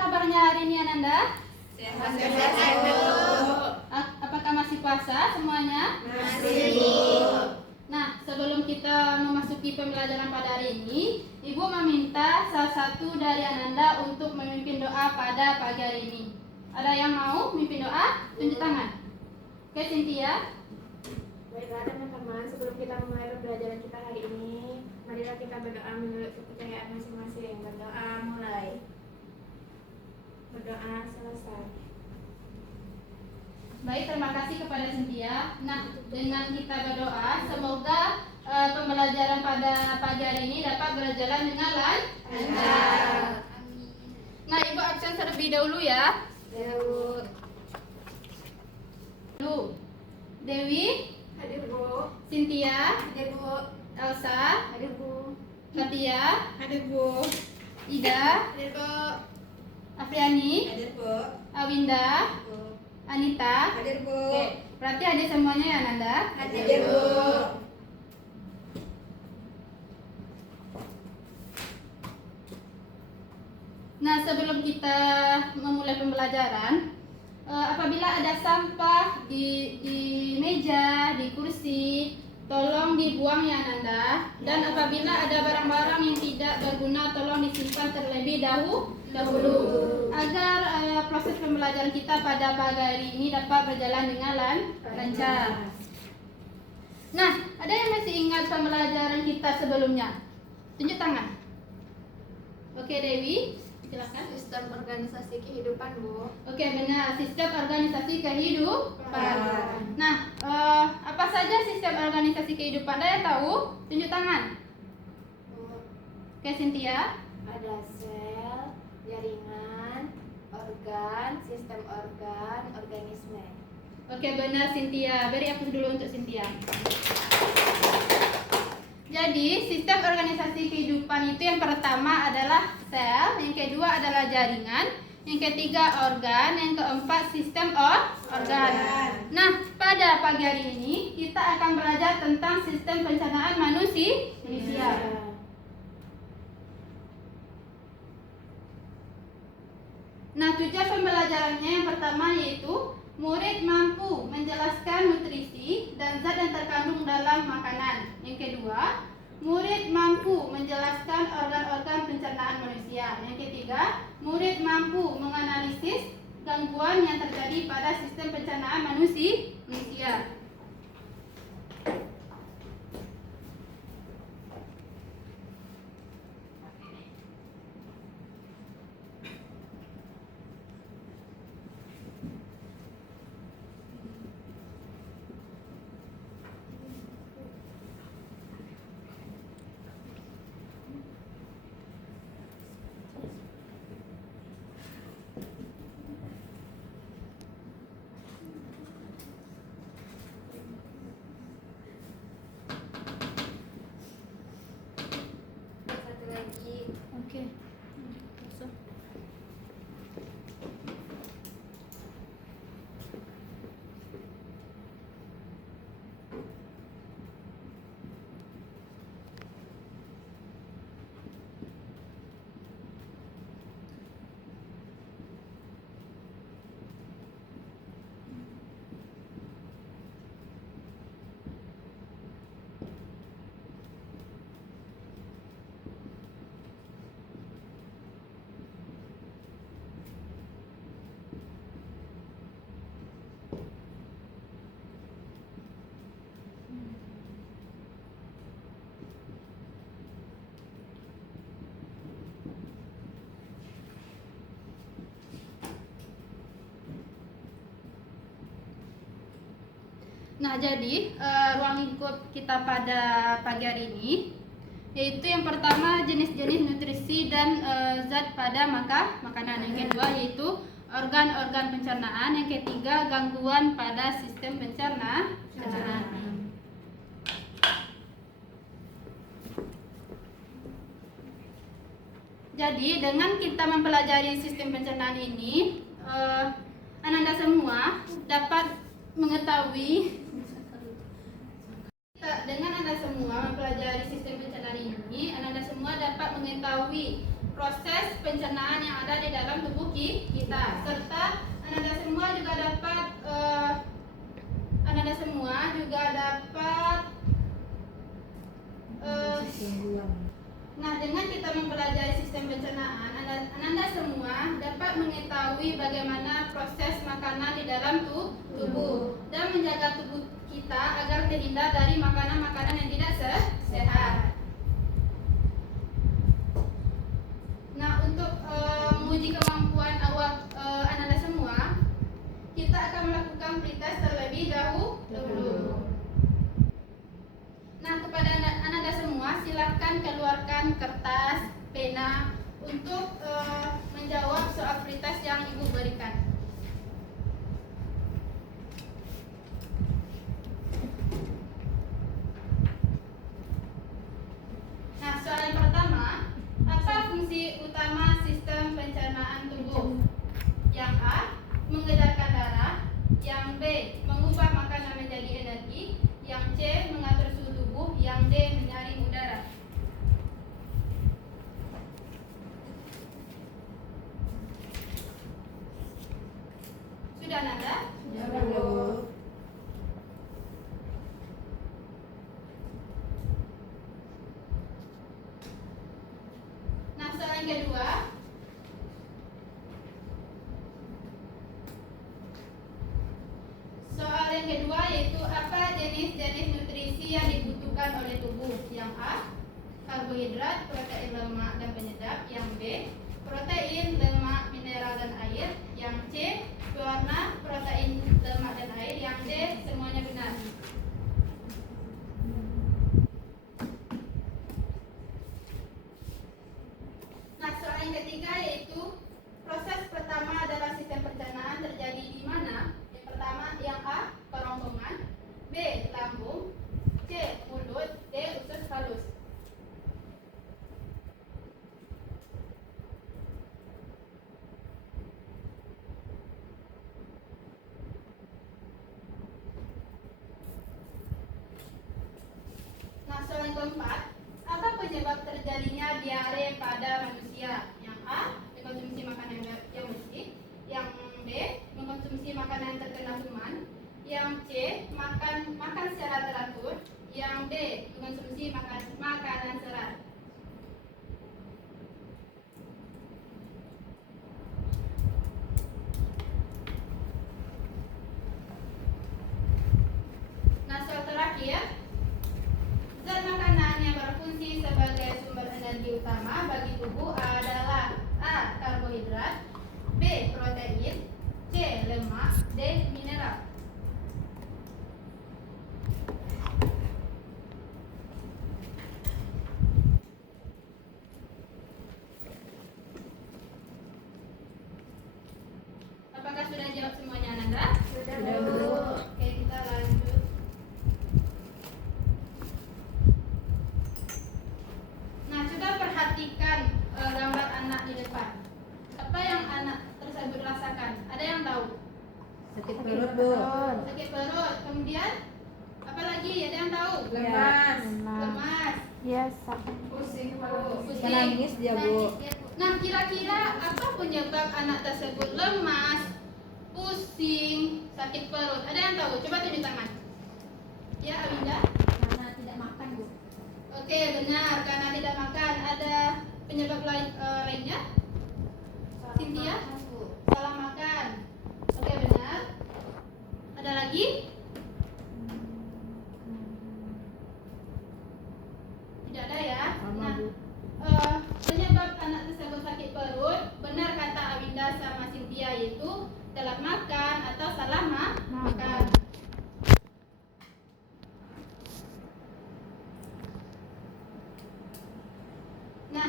kabarnya hari ini Ananda? Sehat-sehat, Bu. Apakah masih puasa semuanya? Masih, Bu. Nah, sebelum kita memasuki pembelajaran pada hari ini, Ibu meminta salah satu dari Ananda untuk memimpin doa pada pagi hari ini. Ada yang mau memimpin doa? Tunjuk tangan. Oke, Cynthia. Baiklah teman-teman, sebelum kita memulai pembelajaran kita hari ini, marilah kita berdoa menurut kepercayaan masing-masing. Berdoa mulai. Berdoa selesai. Baik, terima kasih kepada Cynthia. Nah, dengan kita berdoa, semoga pembelajaran pada pagi hari ini dapat berjalan dengan lancar. Nah, Ibu absen terlebih dahulu ya. Dulu. Dewi, Hadir, Bu. Cynthia, Hadir, Bu. Elsa, Hadir, Bu. Katia, Hadir, Bu. Ida, Hadir, Bu. Afriani, Hadir, Bu. Awinda, Bu. Anita. Hadir, Bu. Oke, berarti ada semuanya ya Nanda? Hadir, Bu. Nah, sebelum kita memulai pembelajaran, apabila ada sampah di meja, di kursi, tolong dibuang ya Nanda. Dan apabila ada barang-barang yang tidak berguna, tolong disimpan terlebih dahulu agar proses pembelajaran kita pada pagi hari ini dapat berjalan dengan lancar. Nah, ada yang masih ingat pembelajaran kita sebelumnya? Tunjuk tangan. Oke, Dewi, silakan. Sistem organisasi kehidupan, Bu. Oke, benar. Sistem organisasi kehidupan. Nah, apa saja sistem organisasi kehidupan? Ada yang tahu? Tunjuk tangan. Bu. Oke, Cynthia. Ada sel, jaringan, organ, sistem organ, organisme. Oke, benar Cynthia. Beri aplaus dulu untuk Cynthia. Jadi, sistem organisasi kehidupan itu yang pertama adalah sel, yang kedua adalah jaringan, yang ketiga organ, yang keempat sistem organ. Nah, pada pagi hari ini kita akan belajar tentang sistem pencernaan manusia. Nah, tujuan pembelajarannya yang pertama yaitu murid mampu menjelaskan nutrisi dan zat yang terkandung dalam makanan. Yang kedua, murid mampu menjelaskan organ-organ pencernaan manusia. Yang ketiga, murid mampu menganalisis gangguan yang terjadi pada sistem pencernaan manusia. Satu lagi. Oke. Nah, jadi ruang lingkup kita pada pagi hari ini yaitu yang pertama jenis-jenis nutrisi dan zat pada makanan. Yang kedua yaitu organ-organ pencernaan. Yang ketiga gangguan pada sistem pencernaan. Jadi dengan kita mempelajari sistem pencernaan ini, Ananda semua dapat mengetahui. Dengan Anda semua mempelajari sistem pencernaan ini, Anda semua dapat mengetahui proses pencernaan yang ada di dalam tubuh kita, serta Ananda semua juga dapat nah, dengan kita mempelajari sistem pencernaan, Ananda semua dapat mengetahui bagaimana proses makanan di dalam tubuh dan menjaga tubuh kita agar terhindar dari makanan-makanan yang tidak sehat. Nah, untuk menguji kemampuan awak Ananda semua, kita akan melakukan pretest terlebih dahulu. Nah, kepada Ananda semua, silakan keluarkan kertas, pena untuk menjawab soal pretest yang Ibu berikan. Nah, soal yang pertama, apa fungsi utama sistem pencernaan tubuh? Yang A, mengedarkan darah. Yang B, mengubah makanan menjadi energi. Yang C, mengatur suhu tubuh. Yang D, menyaring udara. Sudah, Nanda? Sudah, Bu. Nah, soal yang kedua, yaitu apa jenis-jenis nutrisi yang dibutuhkan oleh tubuh? Yang A, karbohidrat, protein, lemak, dan penyedap. Yang B, protein, lemak, mineral, dan air. Yang C, pewarna, protein, lemak, dan air. Yang D, semuanya benar. Nah, soal yang ketiga yaitu proses pertama adalah sistem pencernaan terjadi di mana? Yang pertama, yang A, kerongkongan. B, lambung. C, mulut. D, usus halus. Nah, soal yang keempat, apa penyebab terjadinya diare pada manusia? Yang A, mengkonsumsi makanan yang bersih. Yang B, mengkonsumsi makanan yang terkena kuman. Yang C, makan secara teratur. Yang D, mengkonsumsi makanan serat. Nah, soal terakhir, zat makanan yang berfungsi sebagai sumber energi utama bagi tubuh adalah A, karbohidrat. B, protein. C, lemak. D, mineral. Apakah sudah jawab semuanya, Nanda? Sudah, Sudah, Bu. Bu. Oke, kita lanjut. Nah, coba perhatikan gambar anak di depan. Apa yang anak tersebut rasakan? Ada yang tahu? Sakit perut, Bu. Sakit perut. Kemudian apa lagi? Ada yang tahu? Lemas. Lemas. Yes, Pusing, Bu. Pusing. Nangis dia, Bu. Nah, kira-kira apa penyebab anak tersebut lemas, pusing, sakit perut? Ada yang tahu? Coba tunjuk tangan. Ya, Awinda? karena tidak makan, Bu. Oke, benar. Karena tidak makan. Ada penyebab lainnya? Cynthia? Salah makan. Oke, benar. Ada lagi? Tidak ada ya? Sama, Nah, Bu. penyebab anak tersebut sakit perut, benar kata Awinda sama Cynthia, yaitu telat makan atau salah makan. Nah,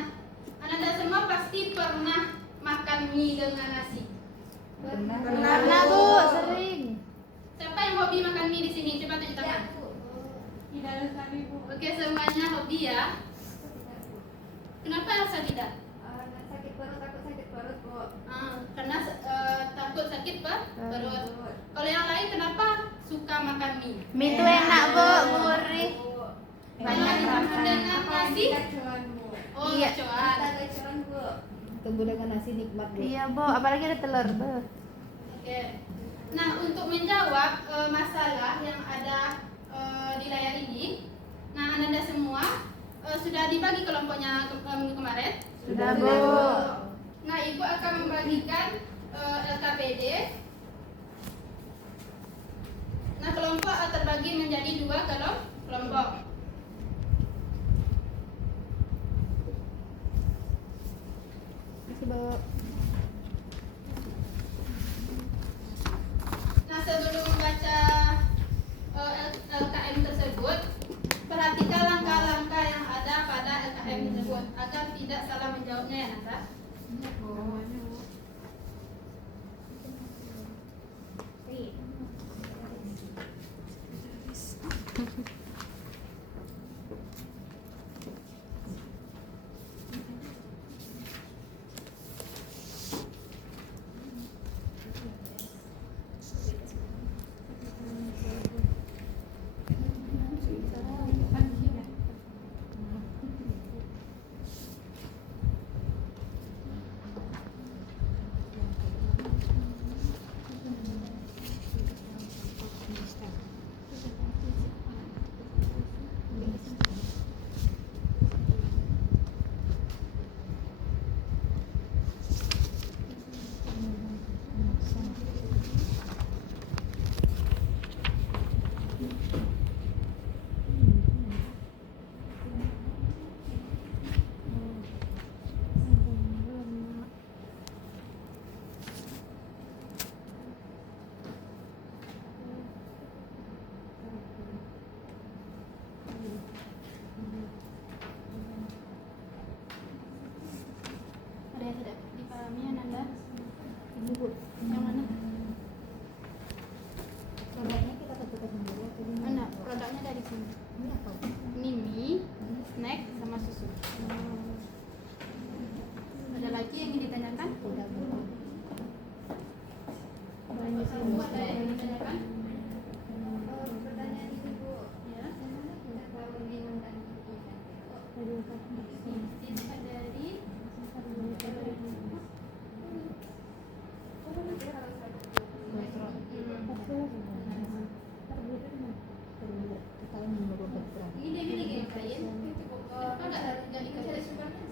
Ananda semua pasti pernah makan mie dengan nasi. Pernah. Pernah, Bu, sering. Siapa yang hobi makan mie di sini? Coba tunjuk tangan. Tidak ada sekali, Bu. Oke, semuanya hobi ya. Kenapa Elsa tidak? Sakit perut, takut sakit perut, Bu. Karena takut sakit perut. Kalau yang lain kenapa suka makan mie? Mie itu enak, Bu, gurih. Kalau dimakan dengan nasi? Oh, Iya. gacoan. gacoran Bu. Ketemu dengan nasi nikmat Bu. Iya, Bu. Apalagi ada telur, Bu. Oke. Nah, untuk menjawab masalah yang ada di layar ini, nah Anda semua sudah dibagi kelompoknya minggu kemarin. Sudah, Sudah, Bu. Bu. Nah, Ibu akan membagikan LKPD. Nah, kelompok terbagi menjadi 2 kelompok. Kasih, Bu. Nah, sebelum membaca LKM tersebut, perhatikan langkah-langkah yang ada pada LKM tersebut agar tidak salah menjawabnya ya, Nanda. Ada yang tidak dipahami ya, Nanda? Ini Bu. Yang mana? Produknya kita tentukan sendiri atau gimana? Mana? Produknya dari sini. Ini apa Bu? Ini mie, snack, sama susu. Ada lagi yang ingin ditanyakan? Udah Bu. Ibu ada yang ingin ditanyakan? Pertanyaan ini Bu. Ya. Kalau diundang Ini dari ini dia bilang gini, kain. Apa nggak dikasih sumbernya?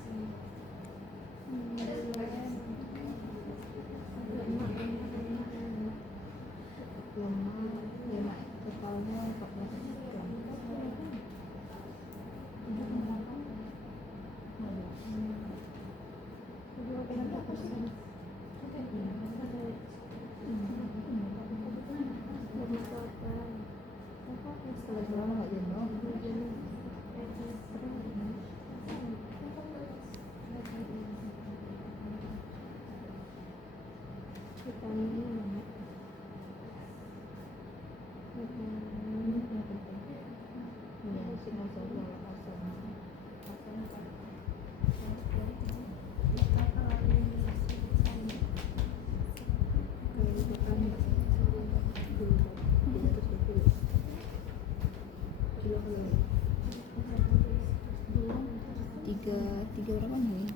Tiga berapa nih?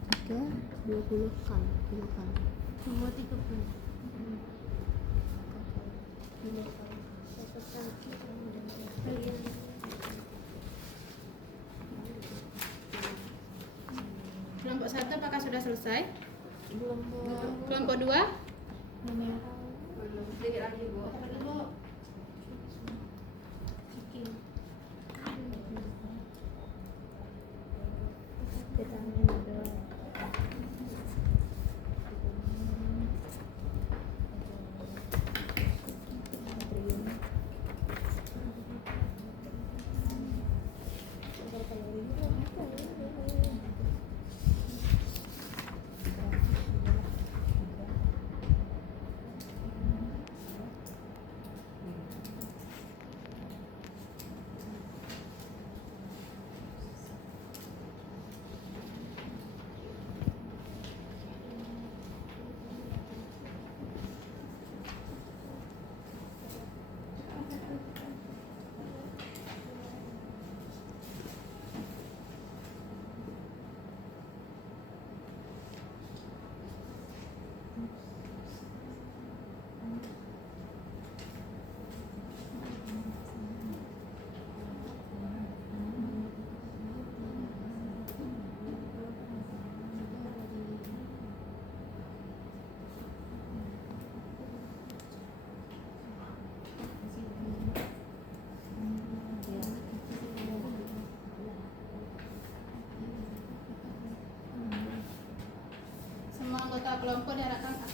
20 kali, 30. Kelompok 1 apakah sudah selesai? belum Bu. Kelompok 2? Belum. Sedikit lagi Bu.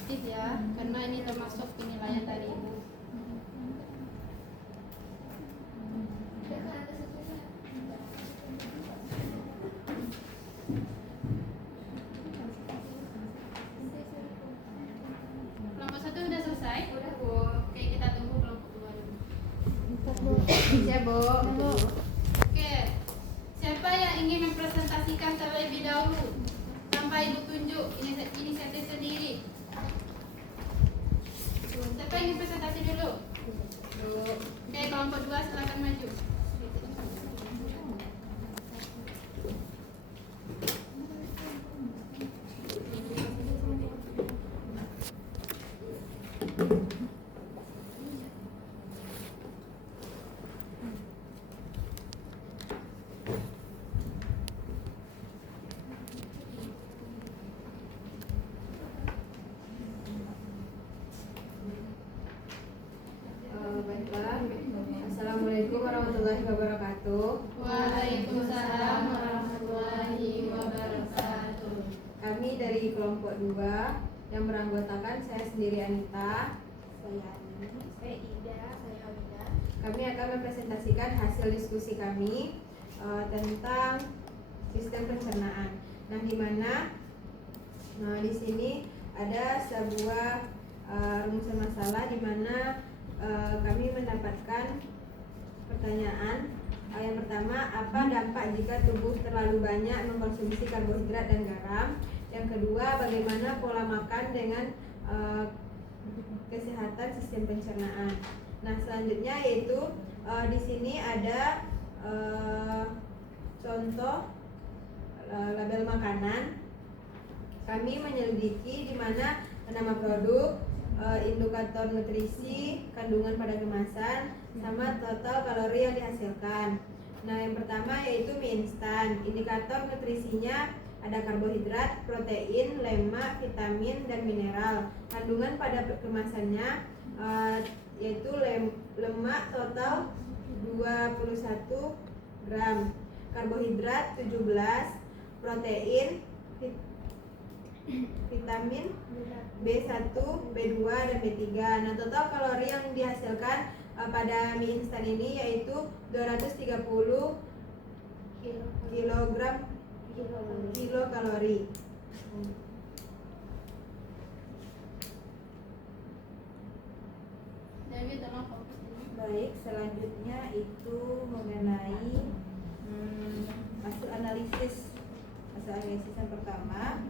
positif ya, karena ini termasuk penilaian dari ibu. Kelompok 1 udah selesai? Udah Bu. Oke, kita tunggu kelompok 2 dulu. Siap Bu. Oke, siapa yang ingin mempresentasikan terlebih dahulu? Tanpa ibu tunjuk inisiatif sendiri. Siapa yang ingin presentasi dulu? Oke, kelompok 2 silakan maju. Baiklah. Assalamualaikum warahmatullahi wabarakatuh. Waalaikumsalam warahmatullahi wabarakatuh. Kami dari kelompok 2 yang beranggotakan saya sendiri Anita, Saya Ani. saya Ida, saya Alida. Kami akan mempresentasikan hasil diskusi kami tentang sistem pencernaan. Nah, di mana di sini ada sebuah rumusan masalah di mana kami mendapatkan pertanyaan. Yang pertama, apa dampak jika tubuh terlalu banyak mengkonsumsi karbohidrat dan garam? Yang kedua, bagaimana pola makan dengan kesehatan sistem pencernaan? Nah, selanjutnya yaitu di sini ada contoh label makanan. Kami menyelidiki di mana nama produk, indikator nutrisi, kandungan pada kemasan, sama total kalori yang dihasilkan. Nah, yang pertama yaitu mie instan. Indikator nutrisinya ada karbohidrat, protein, lemak, vitamin, dan mineral. Kandungan pada kemasannya yaitu lemak total 21 gram, karbohidrat 17, protein, vitamin B1, B2, dan B3. Nah, total kalori yang dihasilkan pada mie instan ini yaitu 230 kilokalori. Dewi, tolong fokus dulu. Baik, selanjutnya itu mengenai hasil analisis yang pertama.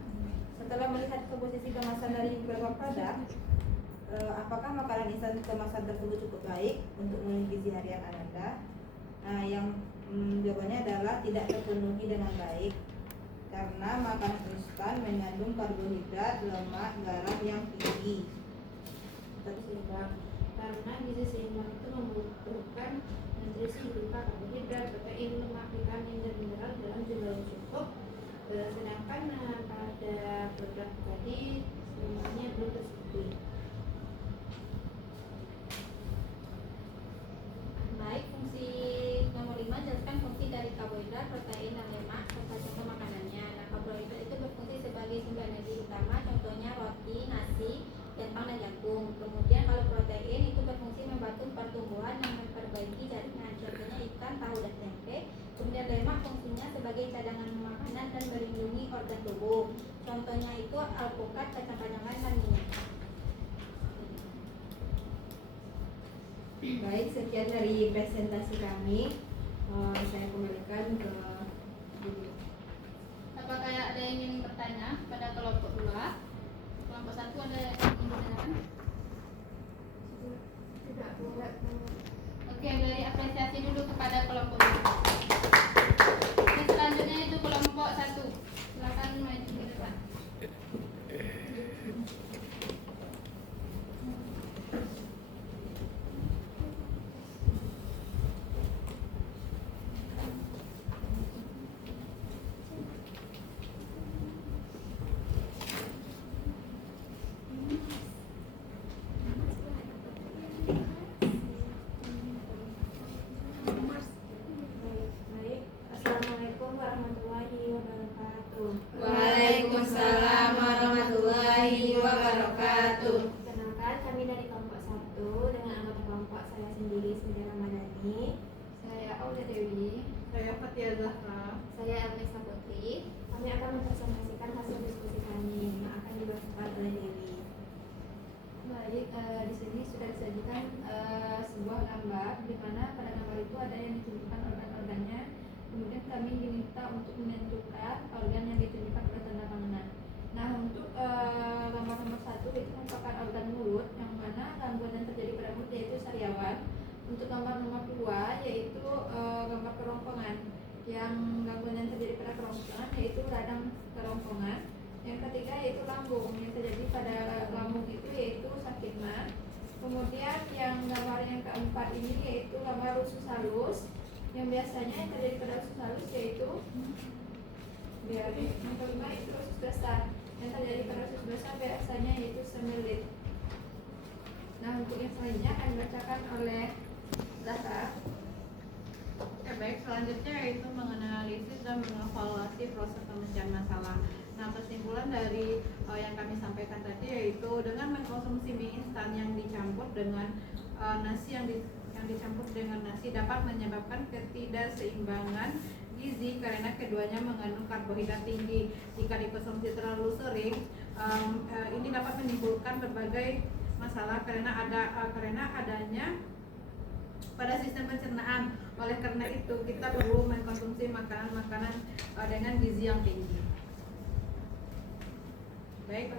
Setelah melihat komposisi kemasan dari beberapa produk, apakah makanan instan kemasan tersebut cukup baik untuk memenuhi gizi harian Anda? Nah, yang jawabannya adalah tidak terpenuhi dengan baik karena makanan instan mengandung karbohidrat, lemak, garam yang tinggi. Karena gizi seimbang itu membutuhkan nutrisi berupa karbohidrat, protein, lemak, vitamin, dan mineral dalam jumlah yang cukup. Sedangkan pada produk tadi semuanya belum tercukupi. Baik, fungsi nomor 5 jelaskan fungsi dari karbohidrat, protein, dan lemak serta contoh makanannya. Nah, karbohidrat itu berfungsi sebagai sumber energi utama, contohnya roti, nasi, kentang, dan jagung. Kemudian kalau protein itu berfungsi membantu pertumbuhan dan memperbaiki jaringan, contohnya ikan, tahu, dan tempe. Kemudian lemak fungsinya sebagai cadangan makanan dan melindungi organ tubuh, contohnya itu alpukat, kacang panjang, dan minyak. Baik, sekian dari presentasi kami. Saya kembalikan ke video. Apakah ada yang ingin bertanya pada kelompok 2? Kelompok 1 ada yang ingin bertanya? Tidak boleh. Oke, beri apresiasi dulu kepada kelompok 2. Oke, selanjutnya itu kelompok 1. Silakan maju ke depan. Baik. Assalamualaikum warahmatullahi wabarakatuh. Waalaikumsalam warahmatullahi wabarakatuh. Saya Ernesta Putri. Kami akan mempresentasikan hasil diskusi kami yang akan dibacakan oleh Dewi. Baik, di sini sudah disajikan sebuah gambar di mana pada gambar itu ada yang ditunjukkan organ-organnya. Kemudian kami diminta untuk menentukan organ yang ditunjukkan oleh tanda panganan. Nah, untuk gambar nomor 1 itu merupakan organ mulut, yang mana gangguan yang terjadi pada mulut yaitu sariawan. Untuk gambar nomor 2 yaitu gambar kerongkongan, yang gangguan yang terjadi pada kerongkongan yaitu radang kerongkongan. Yang ketiga yaitu lambung, yang terjadi pada lambung itu yaitu sakit mah. Kemudian yang gambar yang keempat ini yaitu gambar usus halus, yang biasanya yang terjadi pada usus halus yaitu yang kelima itu usus besar, yang terjadi pada usus besar biasanya yaitu sembelit. Nah, untuk yang selanjutnya akan dibacakan oleh Zahra. Ya, baik, selanjutnya yaitu menganalisis dan mengevaluasi proses pemecahan masalah. Nah, kesimpulan dari yang kami sampaikan tadi yaitu dengan mengkonsumsi mie instan yang dicampur dengan nasi yang dicampur dengan nasi dapat menyebabkan ketidakseimbangan gizi karena keduanya mengandung karbohidrat tinggi. Jika dikonsumsi terlalu sering, ini dapat menimbulkan berbagai masalah karena adanya pada sistem pencernaan. Oleh karena itu kita perlu mengkonsumsi makanan-makanan dengan gizi yang tinggi. Baik,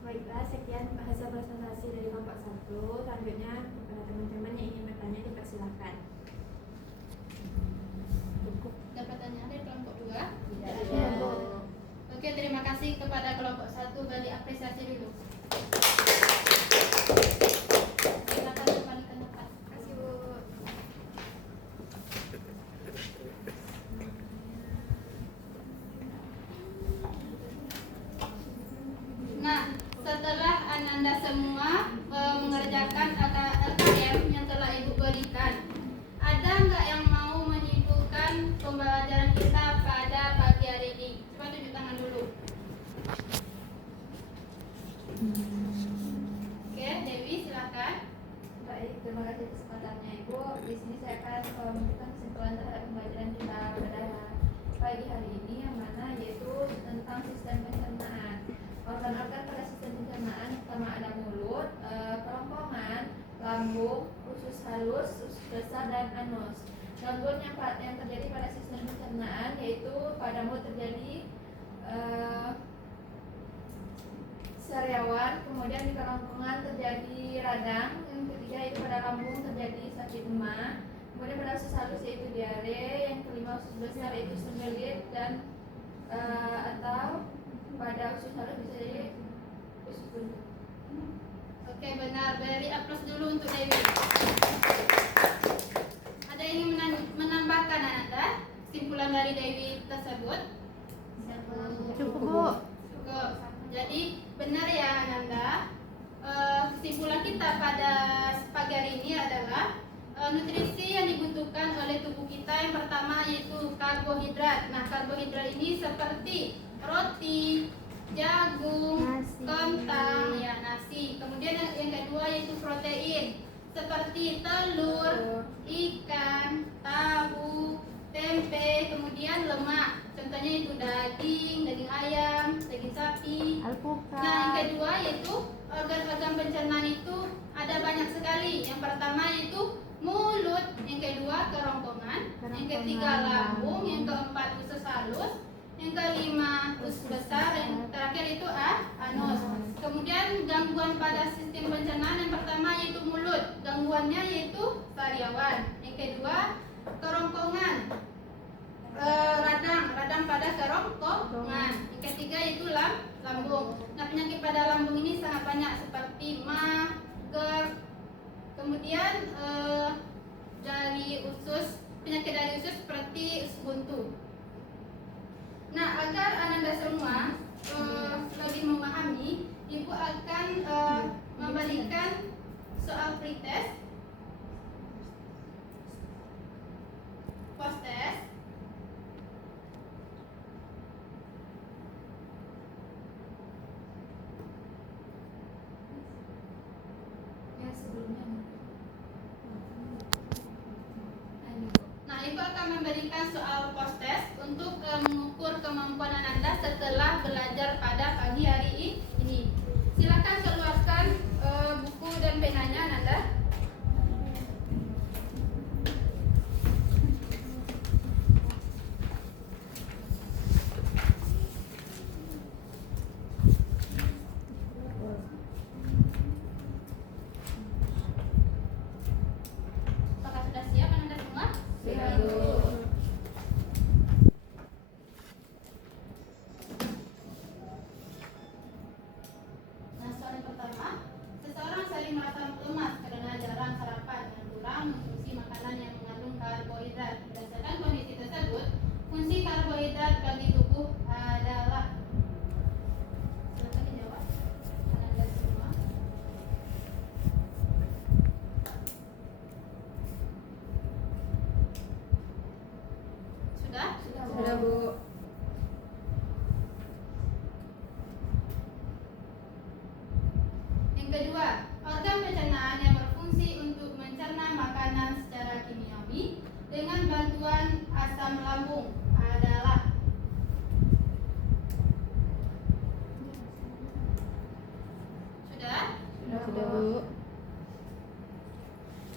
Baiklah, sekian hasil presentasi dari kelompok 1. Selanjutnya kepada teman-teman yang ingin bertanya dipersilakan. Ada pertanyaan dari kelompok 2? Tidak ada. Oke, terima kasih kepada kelompok 1, bagi apresiasi dulu. Silakan kembalikan tempat. Terima kasih, Bu. Nah, setelah Ananda semua mengerjakan LKM yang telah Ibu berikan, ada nggak yang mau menyimpulkan pembelajaran kita pada pagi hari ini? Coba tunjuk tangan dulu. Oke, Dewi silakan. Baik, terima kasih kesempatannya Ibu. Di sini saya akan memberikan kesimpulan terhadap pembelajaran kita pada pagi hari ini, yang mana yaitu tentang sistem pencernaan. Organ-organ pada sistem pencernaan pertama ada mulut, kerongkongan, lambung, usus halus, usus besar, dan anus. Gangguan yang terjadi pada sistem pencernaan yaitu pada mulut terjadi sariawan, kemudian di kerongkongan terjadi radang, yang ketiga itu pada lambung terjadi sakit emah, kemudian pada usus halus yaitu diare, yang kelima usus besar yaitu sembelit, dan atau pada usus halus bisa jadi usus buntu. Oke, benar. Beri aplaus dulu untuk Dewi. Ada yang ingin menambahkan Ananda kesimpulan dari Dewi tersebut? Cukup, Bu. Cukup. Jadi benar ya Ananda. Kesimpulan kita pada pagi hari ini adalah nutrisi yang dibutuhkan oleh tubuh kita yang pertama yaitu karbohidrat. Nah, karbohidrat ini seperti roti, jagung, Nasi. kentang, ya nasi. Kemudian yang kedua yaitu protein seperti telur, ikan, tahu, tempe, kemudian lemak. Contohnya itu daging ayam, daging sapi. Alpukat. Nah, yang kedua yaitu organ-organ pencernaan itu ada banyak sekali. Yang pertama yaitu mulut, yang kedua kerongkongan, yang ketiga lambung, yang keempat usus halus, yang kelima usus besar, yang terakhir itu anus. Kemudian gangguan pada sistem pencernaan yang pertama yaitu mulut, gangguannya yaitu sariawan. Yang kedua kerongkongan, radang pada kerongkongan. Yang ketiga yaitu lambung. Nah, penyakit pada lambung ini sangat banyak seperti mah, GERD. Kemudian penyakit dari usus seperti usus buntu. Nah, agar Ananda semua lebih memahami, Ibu akan memberikan soal pretest, post test, Yang sebelumnya. Nah, Ibu akan memberikan soal post test kemampuan Ananda setelah belajar pada pagi hari ini. Silakan keluarkan buku dan penanya Ananda. Apakah sudah siap Ananda semua? Siap, Bu. Nah, soal yang pertama, seseorang sering merasa lemas karena jarang sarapan dan kurang mengkonsumsi makanan yang mengandung karbohidrat. Berdasarkan kondisi tersebut, fungsi karbohidrat bagi tubuh adalah. Silakan dijawab. Ananda semua. Sudah? Sudah, Bu. Yang kedua, organ pencernaan yang berfungsi untuk mencerna makanan secara kimiawi dengan bantuan asam lambung adalah. Sudah? Sudah, Bu.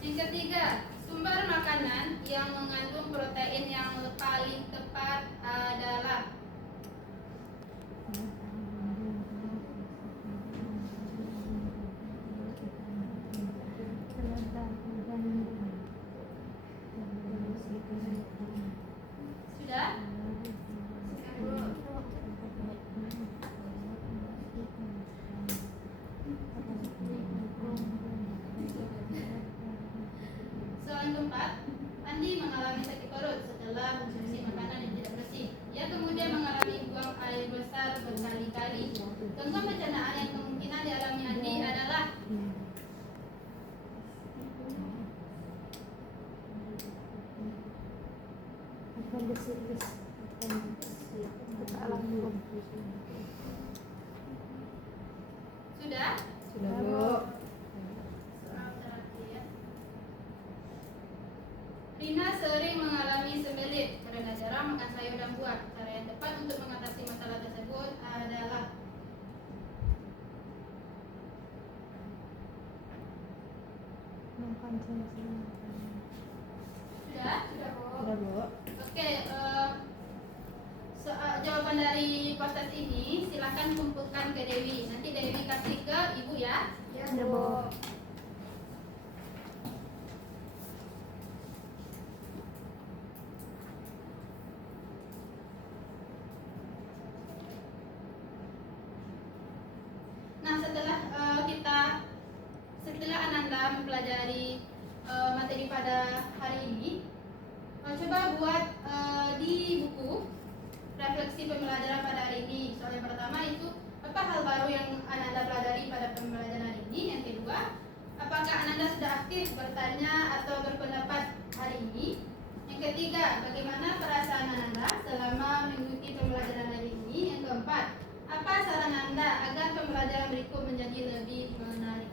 Yang ketiga, sumber makanan yang mengandung protein yang paling tepat adalah. Sudah? Soal yang keempat, Andi mengalami sakit perut setelah mengonsumsi makanan yang tidak bersih. Ia kemudian mengalami buang air besar berkali-kali. Gangguan pencernaan yang kemungkinan dialami Andi adalah. Sudah? Sudah, Bu. Soal terakhir. Rina sering mengalami sembelit karena jarang makan sayur dan buah. Cara yang tepat untuk mengatasi masalah tersebut adalah. Sudah? Sudah, Bu. Oke, jawaban dari proses ini silahkan kumpulkan ke Dewi. Nanti Dewi kasih ke Ibu ya. Ya, Bu. Nah, setelah Ananda mempelajari materi pada hari ini, coba buat di buku refleksi pembelajaran pada hari ini. Soal yang pertama itu apa hal baru yang Ananda pelajari pada pembelajaran hari ini. Yang kedua, apakah Ananda sudah aktif bertanya atau berpendapat hari ini. Yang ketiga, bagaimana perasaan Ananda selama mengikuti pembelajaran hari ini. Yang keempat, apa saran Anda agar pembelajaran berikut menjadi lebih menarik?